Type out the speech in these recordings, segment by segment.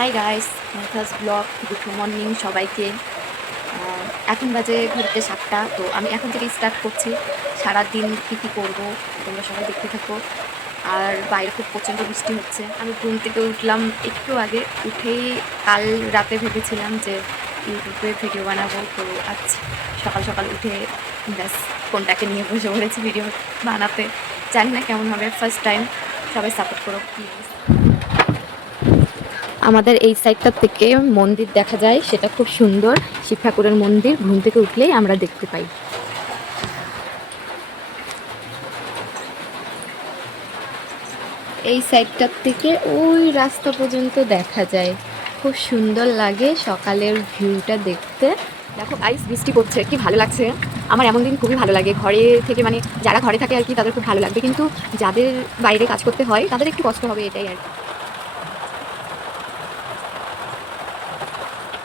High guys, মেথাস blog. Good morning সবাইকে। এখন বাজে ঘুরতে 7টা। তো আমি এখন থেকে স্টার্ট করছি সারাদিন কী কী করবো, তোমরা সবাই দেখতে থাকো। আর বাইরে খুব প্রচণ্ড বৃষ্টি হচ্ছে। আমি ঘুম থেকে উঠলাম একটু আগে। উঠেই কাল রাতে ভেবেছিলাম যে ইউটিউবে ভিডিও বানাবো, তো আজ সকাল সকাল উঠে ব্যাস ফোনটাকে নিয়ে বসে পড়েছি ভিডিও বানাতে। জানি না কেমন হবে, ফার্স্ট টাইম। সবাই সাপোর্ট করো প্লিজ। আমাদের এই সাইডটার থেকে মন্দির দেখা যায়, সেটা খুব সুন্দর। শিব ঠাকুরের মন্দির ঘুম থেকে উঠলেই আমরা দেখতে পাই। এই সাইডটার থেকে ওই রাস্তা পর্যন্ত দেখা যায়, খুব সুন্দর লাগে সকালের ভিউটা দেখতে। দেখো আইস বৃষ্টি পড়ছে, কি ভালো লাগছে। আমার এমন দিন খুবই ভালো লাগে। ঘরে থেকে মানে যারা ঘরে থাকে আর কি, তাদের খুব ভালো লাগবে, কিন্তু যাদের বাইরে কাজ করতে হয় তাদের একটু কষ্ট হবে, এটাই আর কি।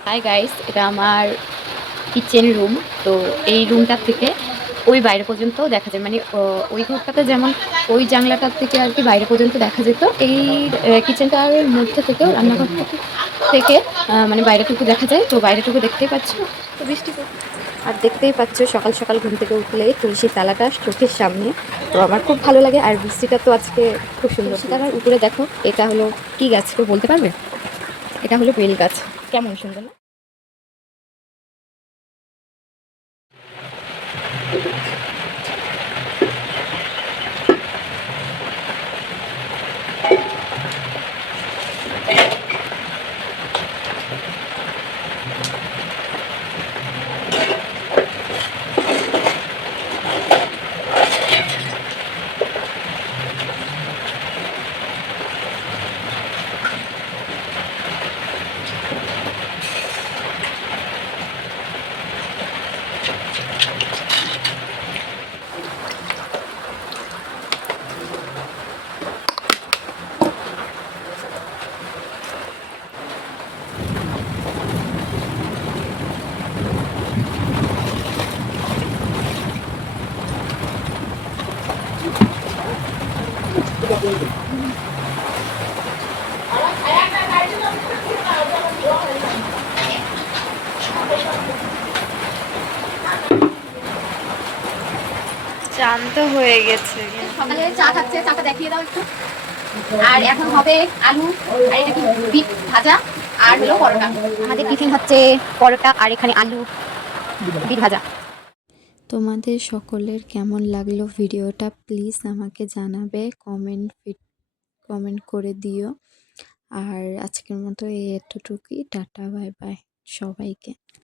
হাই গাইস, এটা আমার কিচেন রুম। তো এই রুমটার থেকে ওই বাইরে পর্যন্ত দেখা যায়, মানে ওই ঘরটাতে যেমন ওই জানলাটার থেকে আর কি বাইরে পর্যন্ত দেখা যেত, এই কিচেনটার মধ্যে থেকেও রান্নাঘর থেকে মানে বাইরেটুকু দেখা যায়। তো বাইরেটুকু দেখতেই পাচ্ছ। তো বৃষ্টি আর দেখতেই পাচ্ছ সকাল সকাল ঘুম থেকে উঠলে তুলসী তালাটা চোখের সামনে। তো আমার খুব ভালো লাগে। আর বৃষ্টিটা তো আজকে খুব সুন্দর। তালার উপরে দেখো, এটা হলো কি গাছ, কেউ বলতে পারবে? এটা হলো বেল গাছ। কেমন সুন্দর না? চান তো হয়ে গেছে। সকালে চা থাকছে, চাটা দেখিয়ে দাও একটু। আর এখন হবে আলু আর এটা কি বিট ভাজা আর হলো পরোটা। আমাদের টিফিন হচ্ছে পরোটা আর এখানে আলু বিট ভাজা। তোমাদের সকলের কেমন লাগলো ভিডিওটা প্লিজ আমাকে জানাবে, কমেন্ট করে দিও। আর আজকের মতো এই এতটুকুই, টাটা বাই বাই সবাইকে।